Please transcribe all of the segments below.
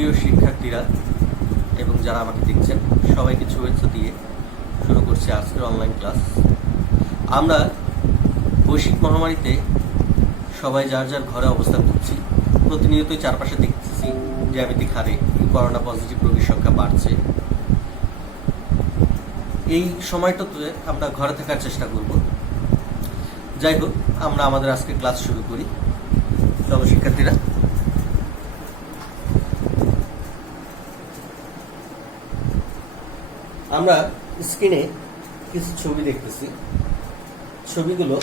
প্রিয় শিক্ষার্থীরা এবং যারা আমাকে দেখছেন সবাইকে শুভেচ্ছা দিয়ে শুরু করছি আজকের অনলাইন ক্লাস। আমরা বৈশ্বিক মহামারীতে সবাই যার যার ঘরে অবস্থান করছি। প্রতিনিয়তই চারপাশে দেখতেছি জ্যামিতিক হারে করোনা পজিটিভ রোগীর সংখ্যা বাড়ছে। এই সময়টাতে আমরা ঘরে থাকার চেষ্টা করব। যাই হোক, আমরা আমাদের আজকে ক্লাস শুরু করি। চলো শিক্ষার্থীরা, আমরা স্ক্রিনে কিছু ছবি দেখতেছি। ছবিগুলো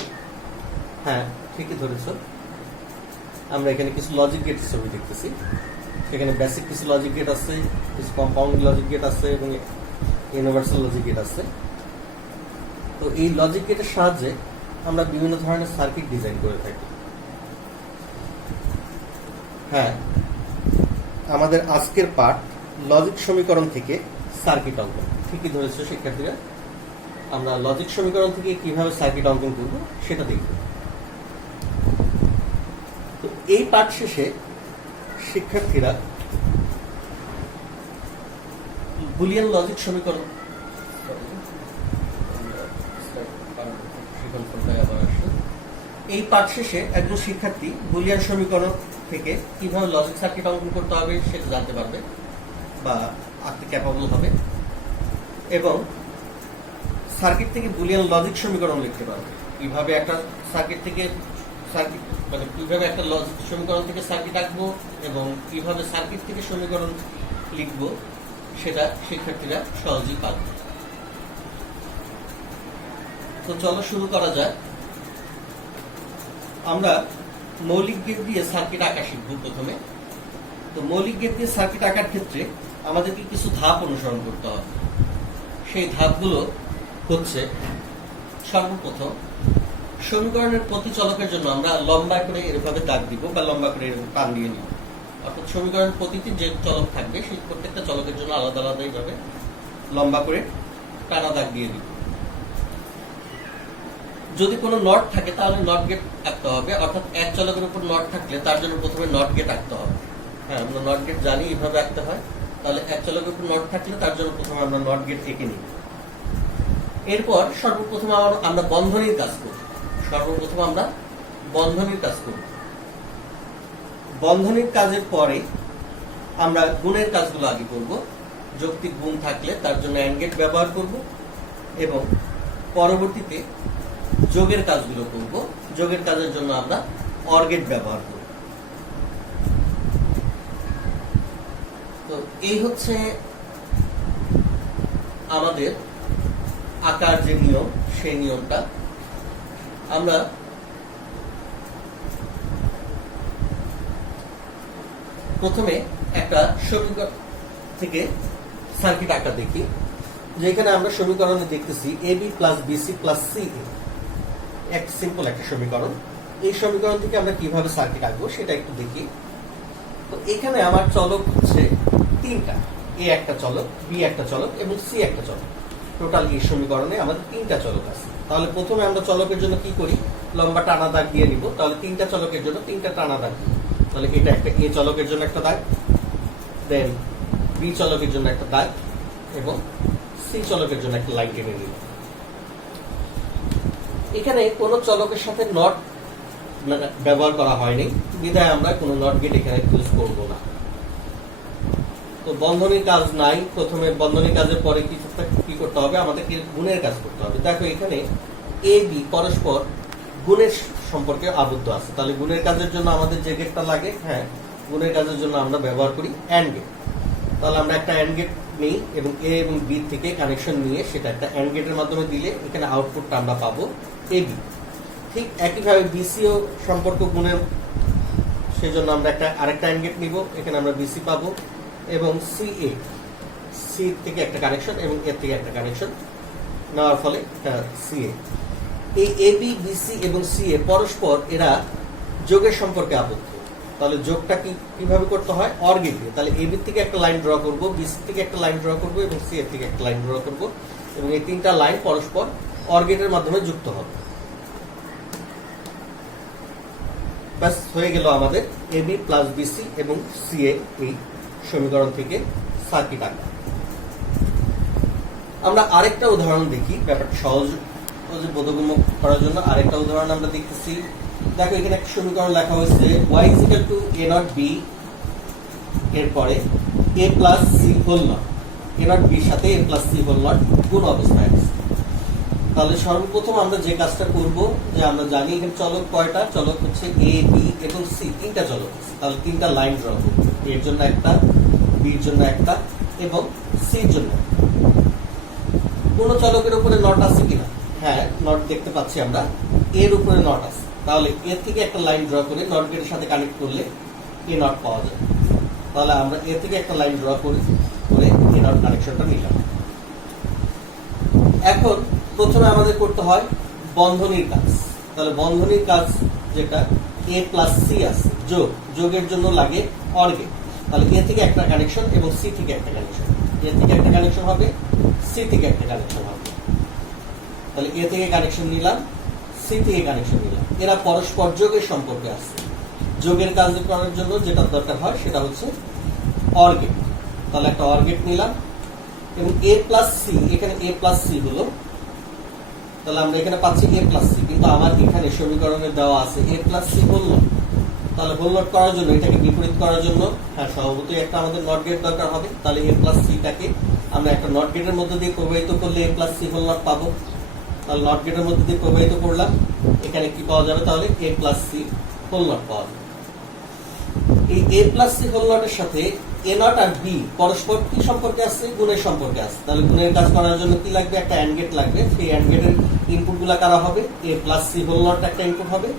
হ্যাঁ ঠিকই ধরেছ, আমরা এখানে কিছু লজিক গেটের ছবি দেখতেছি। সেখানে বেসিক কিছু লজিক গেট আছে, কিছু কম্পাউন্ড লজিক গেট আছে এবং ইউনিভার্সাল লজিক গেট আছে। তো এই লজিক গেটের সাহায্যে আমরা বিভিন্ন ধরনের সার্কিট ডিজাইন করে থাকি। হ্যাঁ, আমাদের আজকের পাঠ লজিক সমীকরণ থেকে সার্কিট অঙ্কন। ঠিকই ধরেছ শিক্ষার্থীরা, আমরা লজিক সমীকরণ থেকে কিভাবে সার্কিট অঙ্কন করব সেটা দেখব। তো এই পাঠ শেষে শিক্ষার্থীরা বুলিয়ান লজিক সমীকরণ এই পাঠ শেষে একজন শিক্ষার্থী বুলিয়ান সমীকরণ থেকে কিভাবে লজিক সার্কিট অঙ্কন করতে হবে সেটা জানতে পারবে বা আঁকতে ক্যাপাবল হবে, এবং সার্কিট থেকে বুলিয়ান লজিক সমীকরণ লিখতে পারবে। কিভাবে একটা সার্কিট থেকে কিভাবে একটা লজিক সমীকরণ থেকে সার্কিট আঁকবো এবং কিভাবে সার্কিট থেকে সমীকরণ লিখবো সেটা শিক্ষার্থীরা সহজেই পারবে। তো চলো শুরু করা যায়। আমরা মৌলিক গেট দিয়ে সার্কিট আঁকা শিখবো প্রথমে। তো মৌলিক গেট দিয়ে সার্কিট আঁকার ক্ষেত্রে আমাদেরকে কিছু ধাপ অনুসরণ করতে হবে। সেই ধাপগুলো হচ্ছে, সর্বপ্রথম সমীকরণের প্রতি চলকের জন্য আমরা লম্বা করে এরভাবে দাগ দিব বা লম্বা করে এরকম টান দিয়ে নিব। অর্থাৎ সমীকরণের প্রতিটি যে চলক থাকবে সেই প্রত্যেকটা চলকের জন্য আলাদা আলাদা এইভাবে লম্বা করে টানা দাগ দিয়ে দিব। যদি কোনো নট থাকে তাহলে নট গেট আঁকতে হবে, অর্থাৎ এক চলকের উপর নট থাকলে তার জন্য প্রথমে নট গেট আঁকতে হবে। হ্যাঁ, আমরা নট গেট জানি এইভাবে আঁকতে হয়। তাহলে এক চলকের উপর নট থাকলে তার জন্য প্রথমে আমরা নট গেট এঁকে নিই। এরপর সর্বপ্রথম আমরা বন্ধনীর কাজ করব। বন্ধনীর কাজের পরে আমরা গুণের কাজগুলো আগে করব। যৌক্তিক গুণ থাকলে তার জন্য অ্যান্ড গেট ব্যবহার করব এবং পরবর্তীতে যোগের কাজগুলো করব। যোগের কাজের জন্য আমরা অর গেট ব্যবহার করব। তো এই হচ্ছে আমাদের আকার যে নিয়ম, সেই নিয়মটা আমরা প্রথমে একটা সমীকরণ থেকে সার্কিট আঁকা দেখি। যেখানে আমরা সমীকরণে দেখতেছি AB plus BC plus CA, এক সিম্পল একটা সমীকরণ। এই সমীকরণ থেকে আমরা কিভাবে সার্কিট আঁকবো সেটা একটু দেখি। তো এখানে আমার চলক হচ্ছে তিনটা, A একটা চলক, B একটা চলক এবং C একটা চলক। টোটাল এই সমীকরণে আমাদের তিনটা চলক আছে। তাহলে প্রথমে আমরা চলকের জন্য কি করি, লম্বা টানা দাগ দিয়ে নিব। তাহলে তিনটা চলকের জন্য তিনটা টানা দাগ দিব। তাহলে এটা একটা A চলকের জন্য একটা দাগ, দেন B চলকের জন্য একটা দাগ এবং C চলকের জন্য একটা লাইন টেনে নিব। এখানে কোনো চলকের সাথে নট ব্যবহার করা হয়নি, বিধায় আমরা কোনো নট গেট এখানে ইউজ করব না। তো বন্ধনীর কাজ নাই। প্রথমে বন্ধনীর কাজের পরে কি করতে হবে, আমাদেরকে গুণের কাজ করতে হবে। দেখো এখানে A B পরস্পর গুণের সম্পর্কে আবদ্ধ আছে। তাহলে গুণের কাজের জন্য আমাদের যে গেটটা লাগে, হ্যাঁ, গুণের কাজের জন্য আমরা ব্যবহার করি অ্যান্ড গেট। তাহলে আমরা একটা অ্যান্ড গেট নিই এবং A এবং B থেকে কানেকশন নিয়ে সেটা একটা অ্যান্ড গেটের মাধ্যমে দিলে এখানে আউটপুটটা আমরা পাবো AB। ঠিক একইভাবে BCও সম্পর্ক গুণের, সেজন্য আমরা আরেকটা অ্যান্ড গেট নিব। এখানে আমরা BC পাবো এবং CA, C থেকে একটা কানেকশন এবং এর থেকে একটা কানেকশন নেওয়ার ফলে CA। এই AB, BC এবং CA পরস্পর এরা যোগের সম্পর্কে আবদ্ধ। তাহলে যোগটা কিভাবে করতে হয়, অর গেট দিয়ে। তাহলে AB থেকে একটা লাইন ড্র করব, BC থেকে একটা লাইন ড্র করব এবং C এর থেকে একটা লাইন ড্র করব এবং এই তিনটা লাইন পরস্পর অর গেটের মাধ্যমে যুক্ত হবে। ব্যাস হয়ে গেল আমাদের AB প্লাস BC এবং CA এই সমীকরণ থেকে সার্কিট আঁকা। আমরা আরেকটা উদাহরণ দেখি, ব্যাপারটা সহজ বোধগম্য করার জন্য আরেকটা উদাহরণ আমরা দেখতেছি। দেখো এখানে একটা সমীকরণ লেখা হয়েছে y a নট b, এরপরে a plus C whole naught, a naught b এর সাথে a plus C whole naught গুণ অবস্থায় আছে। তাহলে সর্বপ্রথম আমরা যে কাজটা করব, যে আমরা জানি এখানে চলক কয়টা, চলক হচ্ছে a b এবং c, তিনটা চলক আছে। তাহলে তিনটা লাইন ড্র করব, এর জন্য একটা, বির জন্য একটা এবং সির জন্য। কোন চলকের উপরে নট আছে কিনা? হ্যাঁ, নট দেখতে পাচ্ছি আমরা, এর উপরে নট আছে। তাহলে এর থেকে একটা লাইন ড্র করে নট গেটের সাথে কানেক্ট করলে এ নট পাওয়া যায়। তাহলে আমরা এর থেকে একটা লাইন ড্র করে এ নট কানেকশনটা নিলাম। এখন প্রথমে আমাদের করতে হয় বন্ধনীর কাজ। তাহলে বন্ধনীর কাজ যেটা, এ প্লাস সি আছে, যোগের জন্য লাগে অর গেট। তাহলে এ থেকে একটা কানেকশন এবং সি থেকে একটা কানেকশন, এ থেকে একটা কানেকশন হবে, সি থেকে একটা কানেকশন হবে। তাহলে এ থেকে কানেকশন নিলাম, সি থেকে কানেকশন নিলাম। এরা পরস্পর যোগের সম্পর্কে আছে। যোগের কাজ করার জন্য যেটা দরকার হয় সেটা হচ্ছে অর গেট। তাহলে একটা অর গেট নিলাম এবং এ প্লাস সি, এখানে এ প্লাস সি হলো। তাহলে আমরা এখানে পাচ্ছি এ প্লাস সি, কিন্তু আমার এখানে সমীকরণে দেওয়া আছে এ প্লাস সি হোল নট। তাহলে হোল নট করার জন্য, এটাকে বিপরীত করার জন্য, হ্যাঁ স্বভাবতই একটা আমাদের নট গেট দরকার হবে। তাহলে এ প্লাস সিটাকে আমরা একটা নট গেটের মধ্যে দিয়ে প্রবাহিত করলে এ প্লাস সি হোল নট পাবো। তাহলে নট গেটের মধ্যে দিয়ে প্রবাহিত করলাম, এখানে কি পাওয়া যাবে? তাহলে এ প্লাস সি হোল নট পাওয়া যাবে। এই এ প্লাস সি হোল নটের সাথে এ নট আর বি পরস্পর কি সম্পর্কে আছে? গুণের সম্পর্কে আছে। তাহলে গুণের কাজ করার জন্য কি লাগবে? একটা অ্যান্ড গেট লাগবে। সেই অ্যান্ড গেটের ইনপুট গুলা কারা হবে? এ প্লাস সি হোল নট একটা ইনপুট হবে,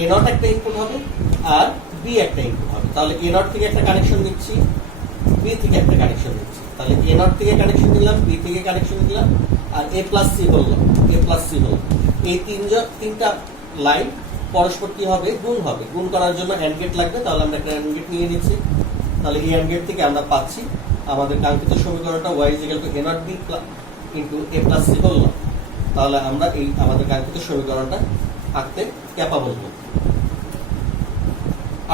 এ নট একটা ইনপুট হবে, আর বি একটা ইনপুট হবে। তাহলে এ নট থেকে একটা কানেকশন দিচ্ছি, বি থেকে একটা কানেকশন দিচ্ছি। তাহলে এ নট থেকে কানেকশন দিলাম, বি থেকে কানেকশন দিলাম, আর A plus C whole not, A plus C whole. এই তিনটা লাইন পরস্পর কি হবে? গুণ হবে। গুণ করার জন্য অ্যান্ড গেট লাগবে। তাহলে আমরা একটা অ্যান্ড গেট নিয়ে নিচ্ছি। তাহলে এই অ্যান্ড গেট থেকে আমরা পাচ্ছি আমাদের কাঙ্ক্ষিত সমীকরণটা y a naught b into a plus C whole not. তাহলে আমরা এই আমাদের কাঙ্ক্ষিত সমীকরণটা আঁকতে ক্যাপাবল হব।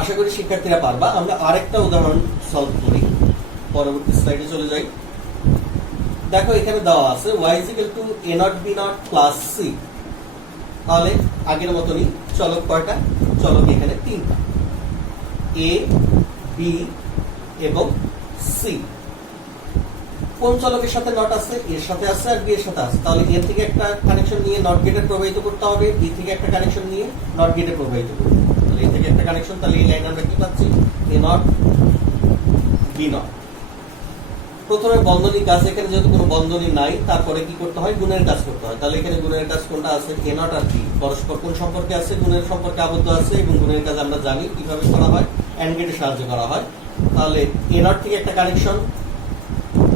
আশা করি শিক্ষার্থীরা পারবা। আমরা আরেকটা উদাহরণ সলভ করি, পরবর্তী স্লাইডে চলে যাই। দেখো এখানে দেওয়া আছে y a naught b not plus c। তাহলে আগের মতনই চলক কয়টা? চলক এখানে তিনটা, a b এবং সি। কোন চলকের সাথে নট আছে? এর সাথে আছে আর বি এর সাথে আছে। তাহলে এর থেকে একটা কানেকশন নিয়ে নট গেটে প্রবাহিত করতে হবে, বি থেকে একটা কানেকশন নিয়ে নট গেটে প্রবাহিত করতে হবে। তাহলে এর থেকে একটা কানেকশন, তাহলে এই লাইন আমরা কি পাচ্ছি? A not B not. প্রথমে বন্ধনী কাজ, এখানে যেহেতু কোনো বন্ধনী নাই, তারপরে কি করতে হয়? গুণের কাজ করতে হয়। তাহলে এখানে গুণের কাজ কোনটা আছে? এ নট আর বি পরস্পর কোন সম্পর্কে আছে? গুণের সম্পর্কে আবদ্ধ আছে। এবং গুণের কাজ আমরা জানি কিভাবে করা হয়, অ্যান্ড গেটের সাহায্যে করা হয়। তাহলে এ নট থেকে একটা কানেকশন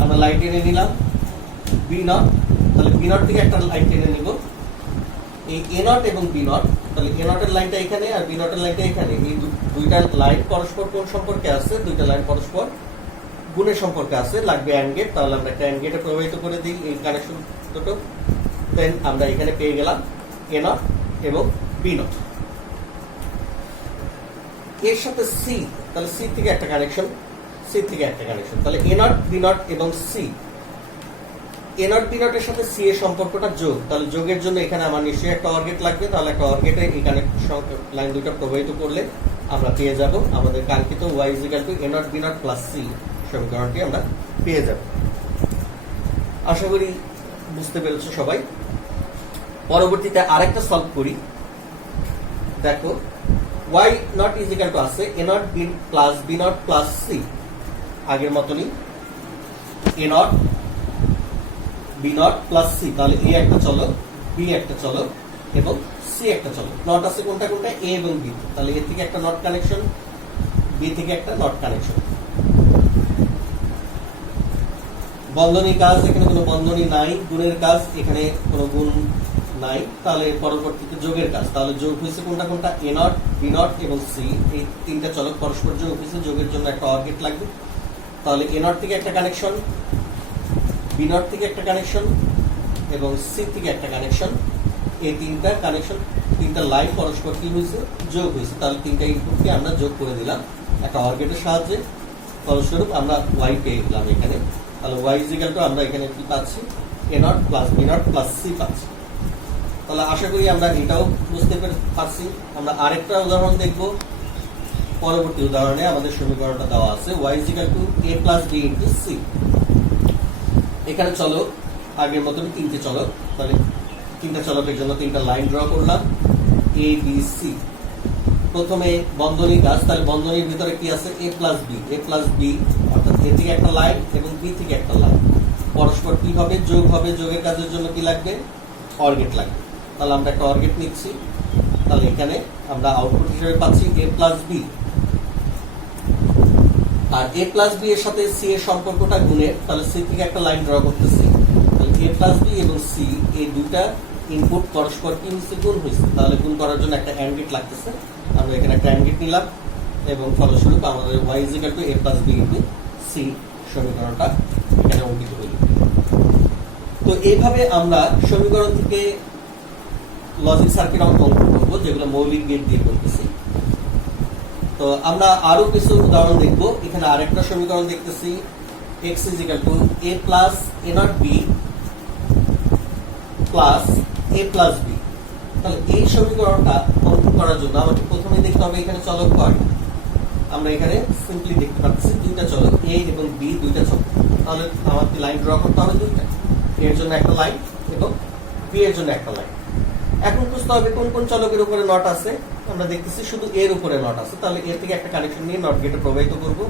আমরা লাইন টেনে নিলাম, বি নট। তাহলে বি নট থেকে একটা লাইন টেনে নিব, এই এ নট এবং বি নট। তাহলে এ নটের লাইনটা এখানে আর বি নটের লাইনটা এখানে। এই দুইটা লাইন পরস্পর কোন সম্পর্কে আছে? দুইটা লাইন পরস্পর গুণের সম্পর্কে আছে, লাগবে অ্যান্ড গেট। তাহলে আমরা একটা অ্যান্ড গেটে প্রবাহিত করে দিই এই কানেকশন দুটো। দেন আমরা এখানে পেয়ে গেলাম এ নট এবং বি নট। এর সাথে সি, তাহলে সি থেকে একটা কানেকশন, সি থেকে একটা কানেকশন। তাহলে এ নট বি নট এবং C, A not B naught এর সাথে সি এর সম্পর্কটা যোগ। তাহলে যোগের জন্য এখানে আমার নিশ্চয়ই একটা অর গেট লাগবে। তাহলে একটা অর গেটে এই কানেকশন লাইন দুটো প্রবাহিত করলে আমরা পেয়ে যাব আমাদের কাঙ্ক্ষিত y a naught b not plus c সমীকরণটি আমরা পেয়ে যাব। আশা করি বুঝতে পেরেছো সবাই। পরবর্তীতে আরেকটা সলভ করি। দেখো y not is equal two আছে a naught b plus b not plus c। আগের মতনই a naught b not plus c। তাহলে a একটা চলক, b একটা চলক এবং c একটা চলক। নট আছে কোনটা কোনটা? a এবং b। তাহলে a থেকে একটা নট কানেকশন, b থেকে একটা নট কানেকশন। বন্ধনী কাজ, এখানে কোনো বন্ধনী নাই। গুণের কাজ, এখানে কোনো গুণ নাই। তাহলে পরবর্তীতে যোগের কাজ। তাহলে যোগ হয়েছে কোনটা কোনটা? এ নট বি নট এবং সি। এই তিনটা চলক পরস্পর যোগ হয়েছে, যোগের জন্য একটা অর গেট লাগবে। তাহলে এ নট থেকে একটা কানেকশন, বি নট থেকে একটা কানেকশন এবং সি থেকে একটা কানেকশন। এই তিনটা কানেকশন, তিনটা লাইন পরস্পর কি হয়েছে? যোগ হয়েছে। তাহলে তিনটা ইনপুটকে আমরা যোগ করে দিলাম একটা অর গেটের সাহায্যে। ফলস্বরূপ আমরা ওয়াই পেয়ে গেলাম এখানে। তাহলে ওয়াই ইজ ইকুয়াল টু আমরা এখানে কি পাচ্ছি, A not plus B not plus C পাচ্ছি। তাহলে আশা করি আমরা এটাও বুঝতে পারছি। আমরা আরেকটা উদাহরণ দেখব। পরবর্তী উদাহরণে আমাদের সমীকরণটা দেওয়া আছে Y is equal to A plus B into C. এখানে চলো আগের মতন তিনটে চলক, তাহলে তিনটা চলকের জন্য তিনটা লাইন ড্র করলাম এ বি সি। প্রথমে বন্ধনী কাজ, তাহলে বন্ধনীর ভিতরে কি আছে, এ প্লাস বি অর্থাৎ এ থেকে একটা লাইন এবং বি থেকে একটা লাইন পরস্পর কি হবে, যোগ হবে। যোগের কাজের জন্য কি লাগবে, অরগেট লাগবে। তাহলে আমরা একটা অরগেট নিচ্ছি। তাহলে এখানে আমরা আউটপুট হিসেবে পাচ্ছি এ plus B, R A plus B এর সাথে সি এর সম্পর্কটা গুণের। তাহলে সি থেকে একটা লাইন ড্র করতেছি। তাহলে এ প্লাস বি এবং সি এই দুইটা ইনপুট পরস্পর কি হচ্ছে, গুণ হয়েছে। তাহলে গুণ করার জন্য একটা অ্যান্ড গেট লাগতেছে। আমরা এখানে একটা অ্যান্ড গেট নিলাম এবং ফলস্বরূপ আমাদের Y is equal to A plus B into C সমীকরণটা এখানে অঙ্কিত হইল। তো এইভাবে আমরা সমীকরণ থেকে লজিক সার্কিট অঙ্কন করবো, যেগুলো মৌলিক গেট দিয়ে করতেছি। তো আমরা আরো কিছু উদাহরণ দেখবো। এখানে আরেকটা সমীকরণ দেখতেছি x is equal two a plus a naught b plus a plus b। তাহলে এই সমীকরণটা অঙ্কন করার জন্য আমাকে প্রথমে দেখতে হবে এখানে চলক কয়টা। আমরা এখানে সিম্পলি দেখতে পাচ্ছি দুইটা চলক a এবং b, দুইটা চলক। তাহলে আমাকে লাইন ড্র করতে হবে দুইটা, এর জন্য একটা লাইন এবং b এর জন্য একটা লাইন। এখন বুঝতে হবে কোন কোন চলকের উপরে নট আছে। আমরা দেখতেছি শুধু এর উপরে নট আছে। তাহলে এর থেকে একটা কানেকশন নিয়ে নট গেটে প্রবাহিত করব।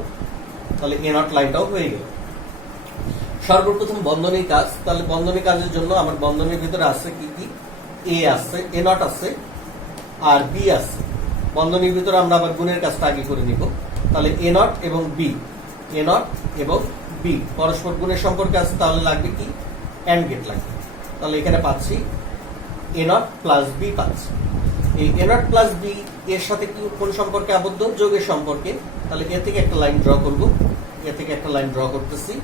তাহলে এ নট লাইনটাও হয়ে গেল। সর্বপ্রথম বন্ধনী কাজ। তাহলে বন্ধনী কাজের জন্য আমার বন্ধনীর ভিতরে আছে কি কি, এ আছে, এ নট আছে আর বি আছে। বন্ধনীর ভিতরে আমরা আবার গুণের কাজটা আগে করে নিব। তাহলে এ নট এবং বি, এ নট এবং বি পরস্পর গুণের সম্পর্কে আছে। তাহলে লাগবে কি, অ্যান্ড গেট লাগবে। তাহলে এখানে পাচ্ছি এ নট প্লাস বি পাচ্ছি। এই এ নট প্লাস বি এর সাথে কি কোন সম্পর্কে আবদ্ধ, যোগের সম্পর্কে। তাহলে এ থেকে একটা লাইন ড্র করব, এ থেকে একটা লাইন ড্র করতেছি।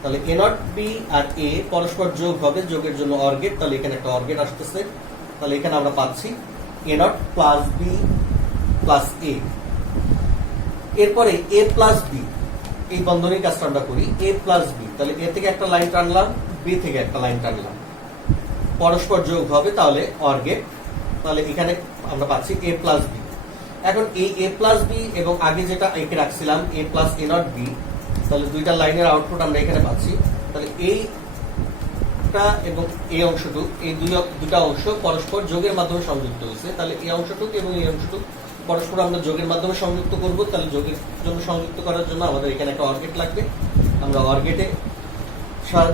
তাহলে এ নট বি আর এ পরস্পর যোগ হবে, যোগের জন্য অরগেট। তাহলে এখানে একটা অরগেট আসতেছে। তাহলে এখানে আমরা পাচ্ছি A not plus B plus এ। এরপরে এ প্লাস বি, এই বন্ধনীর কাজটা আমরা করি এ প্লাস বি। তাহলে এ থেকে একটা লাইন টানলাম, বি থেকে একটা লাইন টানলাম, পরস্পর যোগ হবে, তাহলে অরগেট। তাহলে এখানে আমরা পাচ্ছি এ প্লাস বি। এখন এই এ প্লাস বি এবং আগে যেটা একে রাখছিলাম এ প্লাস এ নট বি, তাহলে দুইটা লাইনের আউটপুট আমরা এখানে পাচ্ছি। তাহলে এইটা এবং এই অংশটুক, এই দুটা অংশ পরস্পর যোগের মাধ্যমে সংযুক্ত হয়েছে। তাহলে এই অংশটুক এবং এই অংশটুক পরস্পর আমরা যোগের মাধ্যমে সংযুক্ত করব। তাহলে যোগের জন্য সংযুক্ত করার জন্য আমাদের এখানে একটা অরগেট লাগবে। আমরা অরগেটে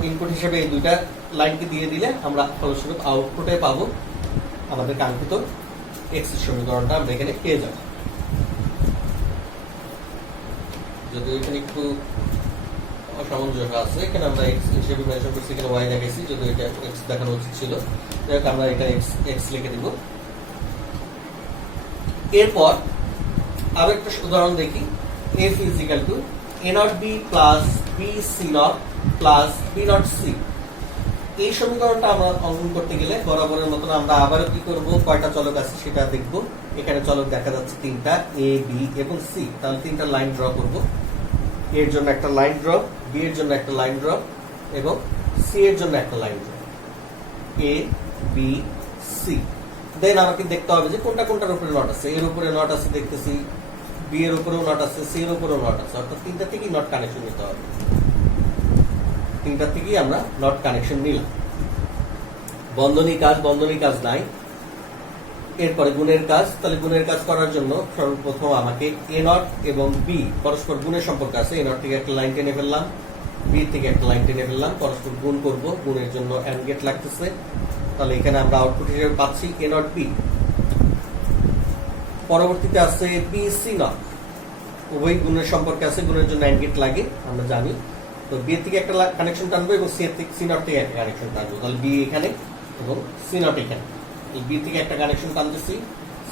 ইনপুট হিসেবে এই দুইটা লাইনকে দিয়ে দিলে আমরা ফলস্বরূপ আউটপুটে পাবো আমাদের কাঙ্ক্ষিত এক্স সমীকরণটা আমরা এখানে পেয়ে যাব। যদি এখানে একটু অসামঞ্জস্য আছে, এখানে আমরা এক্স হিসেবে মেনশন করছি, এখানে ওয়াই দেখাইছি, যদি এটা এক্স দেখানো উচিত ছিল। যাই হোক, আমরা এটা এক্স লিখে দিব। এরপর আরো একটা উদাহরণ দেখি। F is equal to A not B plus B C not plus B not C. এই সমীকরণটা আমরা অঙ্কন করতে গেলে বরাবরের মতন আমরা আবারও কি করব, কয়টা চলক আছে সেটা দেখব। এখানে চলক দেখা যাচ্ছে তিনটা, এ বি এবং সি। তাহলে তিনটা লাইন ড্র করব। এর জন্য একটা লাইন ড্র, বি এর জন্য একটা লাইন ড্র এবং সি এর জন্য একটা line draw, A B C. দেন আমাকে দেখতে হবে যে কোনটা কোনটার উপরে নট আছে। এর উপরে নট আছে দেখতেছি, বি এর উপরেও নট আছে, সি এর উপরেও নট আছে। অর্থাৎ তিনটা থেকেই নট কানেকশন নিতে হবে। তিনটা থেকেই আমরা নট কানেকশন নিলাম। বন্ধনী কাজ নাই। এরপরে গুণের কাজ। তাহলে গুণের কাজ করার জন্য সর্বপ্রথম আমাকে এ নট এবং বি পরস্পর গুণের সম্পর্ক আছে। এ নট থেকে একটা লাইন টেনে ফেললাম, বি থেকে একটা লাইন টেনে ফেললাম, পরস্পর গুণ করব। গুণের জন্য অ্যান্ড গেট লাগতেছে। তাহলে এখানে আমরা আউটপুট হিসেবে পাচ্ছি এ নট বি। পরবর্তীতে আছে বি সি নট, উভয় গুণের সম্পর্কে আছে, গুণের জন্য অ্যান্ড গেট লাগে আমরা জানি। তো বি থেকে একটা কানেকশন টানবো এবং সি নট থেকে একটা কানেকশন টানবো। তাহলে বি এখানে এবং সি নট এখানে। বি থেকে একটা কানেকশন টানতেছি,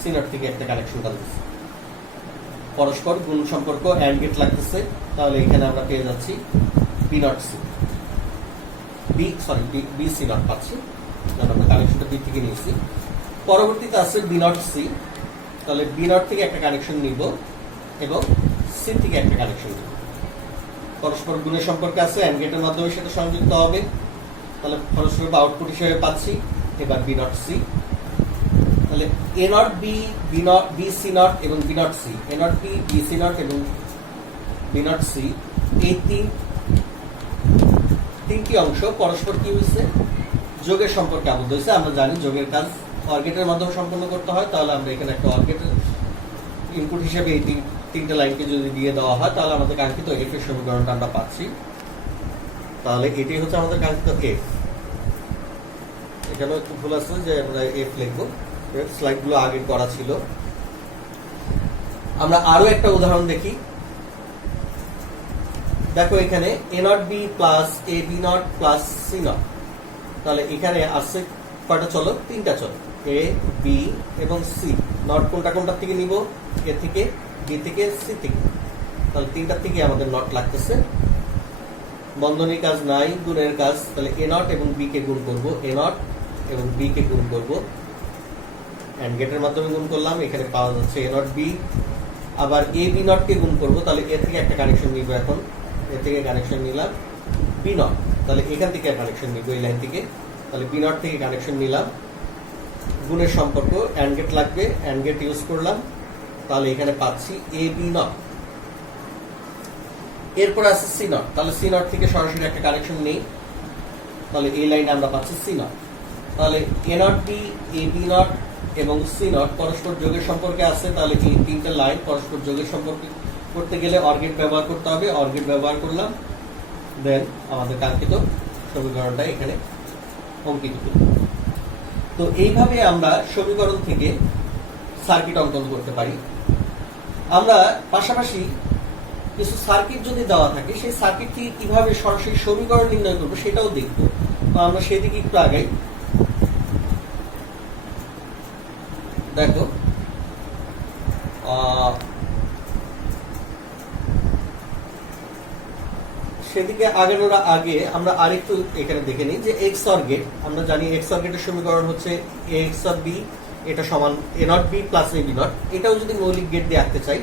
সি নট থেকে একটা কানেকশন টানতেছি, পরস্পর গুণ সম্পর্ক অ্যান্ড গেট লাগতেছে। তাহলে এখানে আমরা পেয়ে যাচ্ছি B not C, B C not পাচ্ছি, কারণ আমরা কানেকশনটা বি থেকে নিয়েছি। পরবর্তীতে আছে বি নট সি। তাহলে বি নট থেকে একটা কানেকশন নিব এবং সি থেকে একটা কানেকশন নিব। পরস্পর গুণের সম্পর্কে আছে, অ্যান্ড গেটের মাধ্যমে সেটা সংযুক্ত হবে, তাহলে ফলস্বরূপ আউটপুট হিসেবে পাচ্ছি এবার বি নট সি। তাহলে A not B, B C not এবং B not C, A not B, B C not এবং বি নট সি, এই তিনটি অংশ পরস্পর কি হয়েছে, যোগের সম্পর্কে আবদ্ধ হয়েছে। আমরা জানি যোগের কাজ অর গেটের মাধ্যমে সম্পন্ন করতে হয়, তাহলে আমরা এখানে একটা অর গেটের ইনপুট হিসেবে এই তিনটে লাইনকে যদি দিয়ে দেওয়া হয় তাহলে আমাদের কাঙ্ক্ষিত এফ এর সমীকরণটা আমরা পাচ্ছি। তাহলে এটাই হচ্ছে আমাদের কাঙ্ক্ষিত এফ। এখানেও একটু ভুল আছে যে আমরা এফ লিখবো, স্লাইডগুলো আগে করা ছিল। আমরা আরো একটা উদাহরণ দেখি। দেখো এখানে A not B plus A B not plus C not, তাহলে এখানে আসছে কয়টা চলক, তিনটা চলক, এ বি এবং সি। নট কোনটা কোনটা থেকে নিব, এ থেকে, বি থেকে, সি থেকে, তাহলে তিনটার থেকে আমাদের নট লাগতেছে। বন্ধনীর কাজ নাই, গুণের কাজ। তাহলে এ নট এবং বি কে গুণ করব, এ নট এবং বি কে গুণ করব, অ্যান্ড গেটের মাধ্যমে গুণ করলাম, এখানে পাওয়া যাচ্ছে এ নট বি। আবার এ বি নট কে গুণ করব, তাহলে এ থেকে একটা কানেকশন নিব, এখন এ থেকে কানেকশন নিলাম বি নট, তাহলে এখান থেকে কানেকশন নিব এই লাইন থেকে, তাহলে বি নট থেকে কানেকশন নিলাম। গুণের সম্পর্ক, অ্যান্ড গেট লাগবে, অ্যান্ড গেট ইউজ করলাম, তাহলে এখানে পাচ্ছি এ বি নট। এরপর আছে সি নট, তাহলে সি নট থেকে সরাসরি একটা কানেকশন নেই, তাহলে এই লাইনে আমরা পাচ্ছি সি নট। তাহলে A not B, A B not এবং সি নট পরস্পর যোগের সম্পর্কে আছে, তাহলে এই তিনটা লাইন পরস্পর যোগের সম্পর্কে করতে গেলে অর গেট ব্যবহার করতে হবে, অর গেট ব্যবহার করলাম, দেন আমাদের কাঙ্ক্ষিত সমীকরণটা এখানে অঙ্কিত করি। তো এইভাবে আমরা সমীকরণ থেকে সার্কিট অঙ্কন করতে পারি। আমরা পাশাপাশি কিছু সার্কিট যদি দেওয়া থাকে, সেই সার্কিট থেকে কিভাবে সরাসরি সমীকরণ নির্ণয় করবো সেটাও দেখবো। তো আমরা সেদিকে একটু আগাই। দেখো সেদিকে আগানোর আগে আমরা আরেকটু এখানে দেখে নিই যে এক্স অর গেট। আমরা জানি এক্স অর গেটের সমীকরণ হচ্ছে এ এক্স অর বি, এটা সমান A not B plus A B not. এটাও যদি মৌলিক গেট দিয়ে আঁকতে চাই,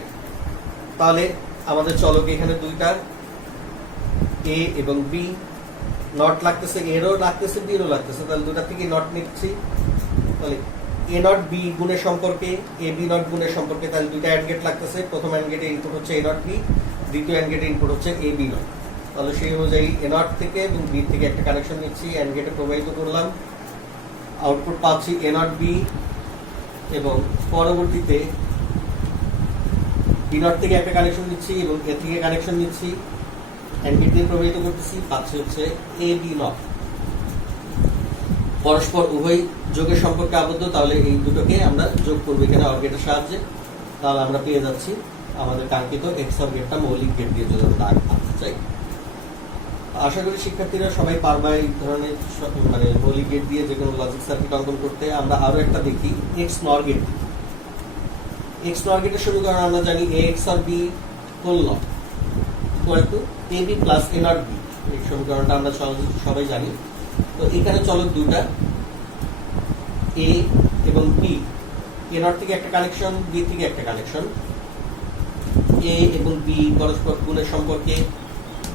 তাহলে আমাদের চলক এখানে দুইটা এ এবং বি, নট লাগতেছে, এরও লাগতেছে, বিরও লাগতেছে, তাহলে দুটা থেকে নট নিচ্ছি। তাহলে এ নট বি গুণের সম্পর্কে, এ বি নট গুণের সম্পর্কে, তাহলে দুইটা অ্যান্ড গেট লাগতেছে। প্রথম অ্যান্ড গেটের ইনপুট হচ্ছে এ নট বি, দ্বিতীয় অ্যান্ড গেটের ইনপুট হচ্ছে এ বি নট। তাহলে সেই অনুযায়ী এ নট থেকে এবং বি থেকে একটা কানেকশন নিচ্ছি, অ্যান্ড গেটে প্রবাহিত করলাম, আউটপুট পাচ্ছি এ নট বি, এবং পরবর্তীতে বি নট থেকে একটা কানেকশন নিচ্ছি এবং এ থেকে কানেকশন নিচ্ছি, অ্যান্ড গেট দিয়ে প্রবাহিত করতেছি, পাচ্ছি হচ্ছে এ বি নট। পরস্পর উভয় যোগের সম্পর্কে আবদ্ধ, তাহলে এই দুটোকে আমরা যোগ করবো এখানে অর গেটের সাহায্যে, তাহলে আমরা পেয়ে যাচ্ছি আমাদের কাঙ্ক্ষিত এক্স অর গেটটা মৌলিক গেট দিয়ে যদি আমরা আঁকতে চাই। আশা করি শিক্ষার্থীরা সবাই পারবে এই ধরনের মানে মৌলিক গেট দিয়ে যে কোনো লজিক সার্কিট অঙ্কন করতে। আমরা আরো একটা দেখি, এক্স নর গেট। এক্স নর গেটের সমীকরণ আমরা জানি A X or B whole not equal to A B plus A not B. এই সমীকরণটা আমরা সবাই জানি। তো এখানে চলক দুটা এ এবং বি, এ নট থেকে একটা কানেকশন, বি থেকে একটা কানেকশন, এ এবং বি পরস্পর গুণের সম্পর্কে,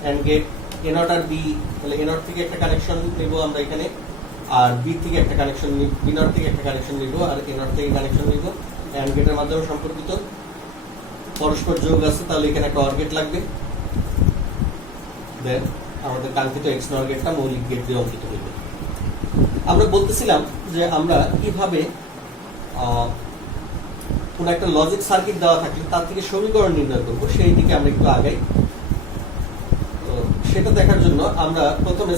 অ্যান্ড গেট এ নট আর বি, তাহলে এ নট থেকে একটা কানেকশন নেব আমরা এখানে, আর বি থেকে একটা কানেকশন, বি নট থেকে একটা কানেকশন নিব, আর এ নট থেকে কানেকশন নিব, অ্যান্ড গেটের মাধ্যমে সম্পর্কিত পরস্পর যোগ আছে, তাহলে এখানে একটা অর গেট লাগবে। দেন আমাদের কাঙ্ক্ষিত এক্স নর গেটটা মৌলিক গেট দিয়ে অঙ্কিত হইবে। আমরা বলতেছিলাম যে আমরা কিভাবে কোন একটা লজিক সার্কিট দেওয়া থাকলে তার থেকে সমীকরণ নির্ণয় করবো, সেই দিকে আমরা একটু আগাই। তো সেটা দেখার জন্য আমরা প্রথমে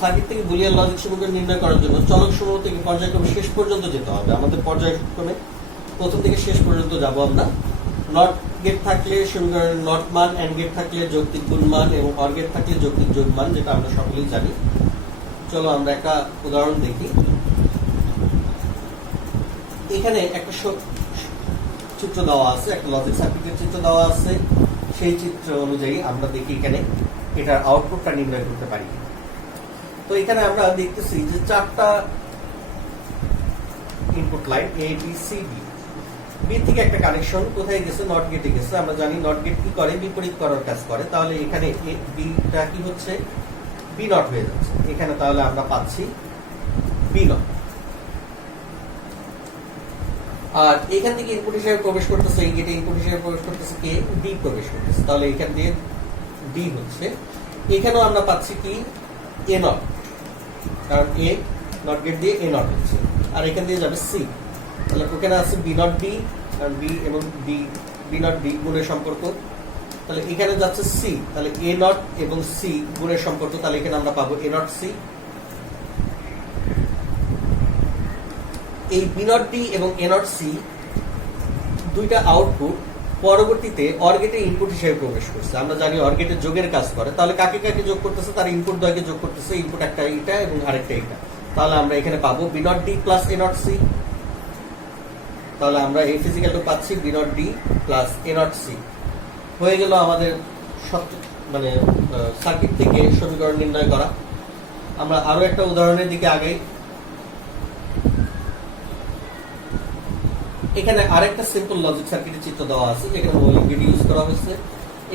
সার্কিট থেকে বুলিয়ান লজিক সমীকরণ নির্ণয় করার জন্য চলক সমূহ থেকে পর্যায়ক্রমে শেষ পর্যন্ত যেতে হবে। আমাদের পর্যায়ক্রমে প্রথম থেকে শেষ পর্যন্ত যাব আমরা। নট গেট থাকলে সমীকরণের নট মান, অ্যান্ড গেট থাকলে যৌক্তিক গুণ মান, এবং অর গেট থাকলে যৌক্তিক যোগ মান, যেটা আমরা সকলেই জানি। চলো আমরা একটা উদাহরণ দেখি। এখানে একটা চিত্র দেওয়া আছে, একটা লজিক সার্কিটের চিত্র দেওয়া আছে। সেই চিত্র অনুযায়ী আমরা দেখি এখানে এটার আউটপুটটা নির্ণয় করতে পারি। তো এখানে আমরা দেখতেছি যে চারটা input line A B C D. B থেকে একটা কানেকশন কোথায় গেছে, নট গেটে গেছে। আমরা জানি নট গেট কি করে, বিপরীত করার কাজ করে। তাহলে এখানে বিটা কি হচ্ছে, বি নট হয়ে যাচ্ছে এখানে। তাহলে আমরা পাচ্ছি বি নট। আর এখান থেকে ইনপুট হিসেবে প্রবেশ করতেছে, এই গেটে ইনপুট হিসেবে প্রবেশ করতেছে কে, ডি প্রবেশ করতেছে। তাহলে এখান দিয়ে ডি হচ্ছে। এখানেও আমরা পাচ্ছি কি, এ নট, কারণ এ নট গেট দিয়ে এ নট হচ্ছে। আর এখান দিয়ে যাবে সি, তাহলে ওখানে আছে বি নট ডি, কারণ বি এবং বি নট ডি গুণের সম্পর্ক। তাহলে এখানে যাচ্ছে সি, তাহলে এ নট এবং সি গুণের সম্পর্ক। তাহলে এখানে আমরা পাবো এ নট সি। এই বি নট ডি এবং এ নট সি দুইটা আউটপুট পরবর্তীতে অর গেটে ইনপুট হিসেবে প্রবেশ করছে। আমরা জানি অর গেটে যোগের কাজ করে। তাহলে কাকে কাকে যোগ করতেছে, তার ইনপুট দ্বয়কে যোগ করতেছে। ইনপুট একটা এটা এবং আরেকটা এটা। তাহলে আমরা এখানে পাবো B not D plus A not C. তাহলে আমরা এই ফিজিক্যালটা পাচ্ছি B not D plus A not C. হয়ে গেল আমাদের মানে সার্কিট থেকে সমীকরণ নির্ণয় করা। আমরা আরো একটা উদাহরণের দিকে আগাই। এখানে আরেকটা সিম্পল লজিক সার্কিটের চিত্র দেওয়া আছে, যেখানে মৌলিক গেট ইউজ করা হয়েছে।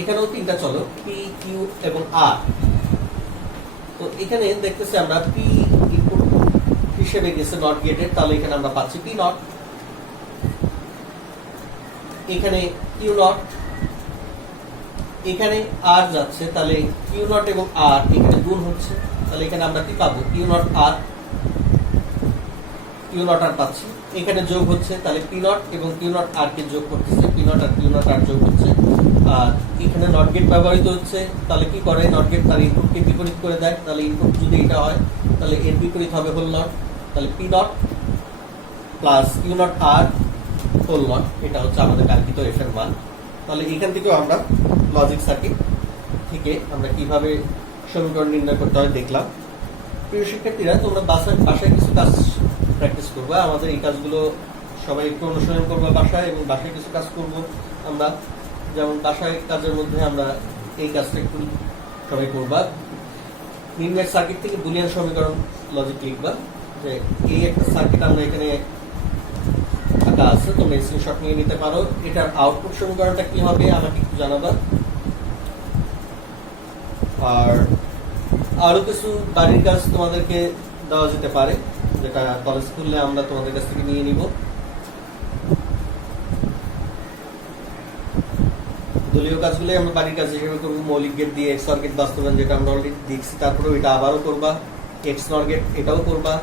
এখানেও তিনটা চলক পি, কিউ এবং আর। তো এখানে দেখতেছি আমরা পি ইনপুট হিসেবে গেছে নট গেটের, তাহলে এখানে আমরা পাচ্ছি পি নট। এখানে কিউ নট, এখানে আর যাচ্ছে, তাহলে কিউ নট এবং আর এখানে গুণ হচ্ছে। তাহলে এখানে আমরা কি পাবো, Q not R, Q not R পাচ্ছি। এখানে যোগ হচ্ছে, তাহলে পি নট এবং কিউ নট আর কে যোগ করতেছে, P not R Q not R যোগ হচ্ছে। আর এখানে নট গেট ব্যবহৃত হচ্ছে। তাহলে কি করে, নট গেট তার ইনপুটকে বিপরীত করে দেয়। তাহলে ইনপুট যদি এটা হয়, তাহলে এর বিপরীত হবে হোল নট। তাহলে P not plus Q not আর হোল নট, এটা হচ্ছে আমাদের কাঙ্ক্ষিত এফ এর মান। তাহলে এখান থেকেও আমরা লজিক সার্কিট থেকে আমরা কিভাবে সমীকরণ নির্ণয় করতে হয় দেখলাম। প্রিয় শিক্ষার্থীরা, তোমরা বাসায় কিছু কাজ প্র্যাকটিস করবা। আমাদের এই কাজগুলো সবাই একটু অনুসরণ করবা বাসায়, এবং বাসায় কিছু কাজ করব আমরা। যেমন বাসায় কাজের মধ্যে আমরা এই কাজটা একটু সবাই করবা। নির্ণয়ের সার্কিট থেকে বুলিয়ান সমীকরণ লজিক লিখবা। যে এই একটা সার্কিট আমরা এখানে আঁকা আছে, তোমরা স্ক্রিনশট নিয়ে নিতে পারো। এটার আউটপুট সমীকরণটা কি হবে আমাকে একটু জানাবা। আর আরো কিছু বাড়ির কাজ তোমাদেরকে দেওয়া যেতে পারে, যেটা কলেজ স্কুলে আমরা তোমাদের কাছ থেকে নিয়ে নিব। দলীয় কাজগুলো আমরা বাড়ির কাজ হিসেবে করবো। মৌলিক গেট দিয়ে এক্স নর গেট বাস্তবায়ন, যেটা আমরা অলরেডি দেখছি, তারপরে এটা আবারও করবা। এক্স নর গেট এটাও করবা।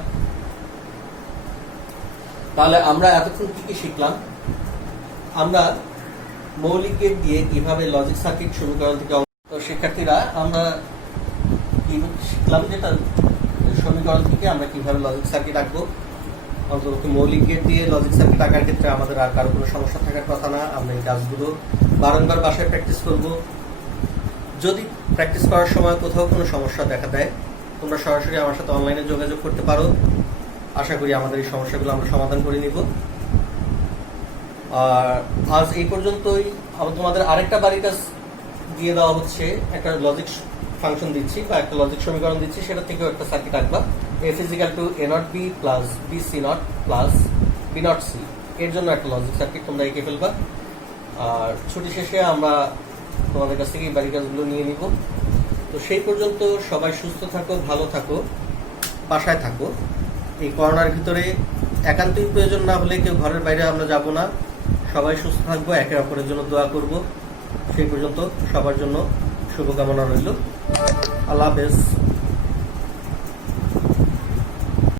তাহলে আমরা এতক্ষণ কি কি শিখলাম? আমরা মৌলিক গেট দিয়ে কিভাবে লজিক সার্কিট সমীকরণ থেকে, তো শিক্ষার্থীরা আমরা কি শিখলাম, যেটা সমীকরণ থেকে আমরা কিভাবে লজিক সার্কিট আঁকবো। অন্তত মৌলিক গেট দিয়ে লজিক সার্কিট আঁকার ক্ষেত্রে আমাদের আর কারো কোনো সমস্যা থাকার কথা না। আমরা এই কাজগুলো বারংবার বাসায় প্র্যাকটিস করব। যদি প্র্যাকটিস করার সময় কোথাও কোনো সমস্যা দেখা দেয়, তোমরা সরাসরি আমার সাথে অনলাইনে যোগাযোগ করতে পারো। আশা করি আমাদের এই সমস্যাগুলো আমরা সমাধান করে নিব। আর আজ এই পর্যন্তই। তোমাদের আরেকটা বাড়ির কাজ দিয়ে দেওয়া হচ্ছে, একটা লজিক ফাংশন দিচ্ছি বা একটা লজিক সমীকরণ দিচ্ছি, সেটা থেকেও একটা সার্কিট আঁকবা। F equal to A not B plus B C not plus B not C, এর জন্য একটা লজিক সার্কিট তোমরা এঁকে ফেলবা। আর ছুটি শেষে আমরা তোমাদের কাছ থেকে এই বাড়ির কাজগুলো নিয়ে নিব। তো সেই পর্যন্ত সবাই সুস্থ থাকো, ভালো থাকো, বাসায় থাকো। এই করোনার ভিতরে একান্তই প্রয়োজন না হলে কেউ ঘরের বাইরে আমরা যাব না। সবাই সুস্থ থাকবো, একে অপরের জন্য দোয়া করব। সেই পর্যন্ত সবার জন্য শুভকামনা রইল। আল্লাহ হাফেজ।